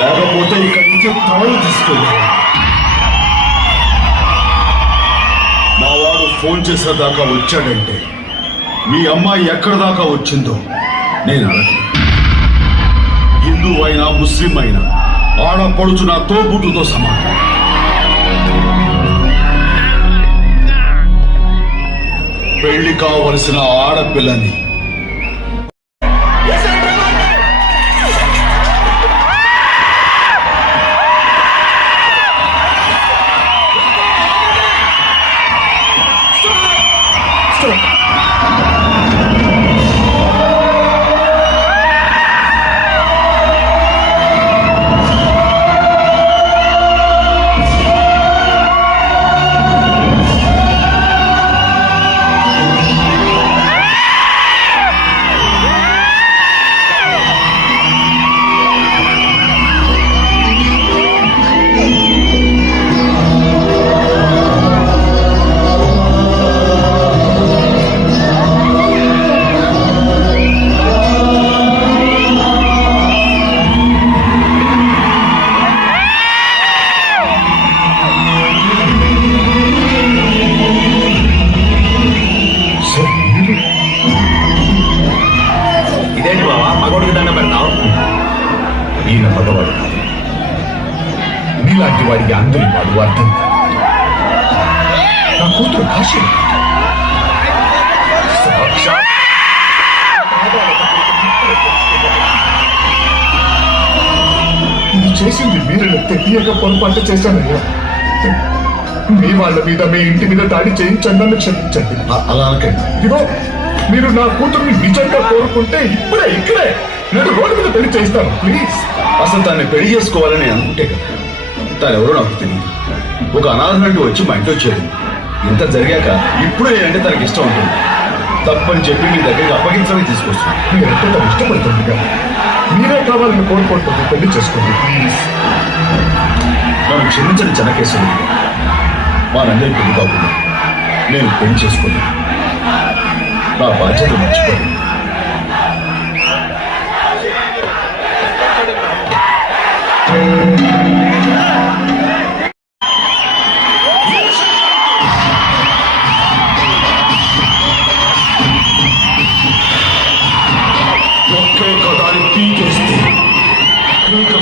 లేకపోతే ఇక్కడి నుంచి తవలు తీసుకెళ్ళి మా వాడు ఫోన్ చేసేదాకా వచ్చాడంటే మీ అమ్మాయి ఎక్కడి దాకా వచ్చిందో నేను అడగను. హిందూ అయినా ముస్లిం అయినా ఆడపడుచు నా తోబుట్టుతో సమానం. పెళ్లి కావలసిన ఆడపిల్లని నీలాంటి వాడికి అందరి వాడు అర్థం కాదు. నా కూతురు కాశీ ఇది చేసింది మీరు తెలియక పొరపాటు చేశానయ్యా. మీ వాళ్ళ మీద మీ ఇంటి మీద దాడి చేయించండి, నన్ను క్షమించండి. అలా అనకండి. ఇదిగో మీరు నా కూతుర్ని నిజంగా కోరుకుంటే ఇక్కడే నేను రోడ్డు మీద పెళ్లి చేస్తాను. ప్లీజ్. అసలు తనని పెళ్లి చేసుకోవాలని అనుకుంటే కదా, తను ఎవరో నాకు తెలియదు. ఒక అనాథనంటూ వచ్చి మా ఇంట్లో చేరింది. ఇంత జరిగాక ఇప్పుడు నేనంటే తనకి ఇష్టం ఉంటుంది. తప్పని చెప్పి మీ దగ్గరికి అప్పగించడానికి తీసుకొస్తాను. మీరంటే తను ఇష్టపడుతుంది కదా, మీరే కావాలని కోరుకుంటుంది. పెళ్లి చేసుకోండి ప్లీజ్. నన్ను క్షమించని చెనకేశ్వరుడు, వారందరి పెళ్లి కాకుండా నేను పెళ్లి చేసుకుని నా బాధ్యత మర్చిపోయి ఒకే కదాన్ని పీకేస్తే ఇంకా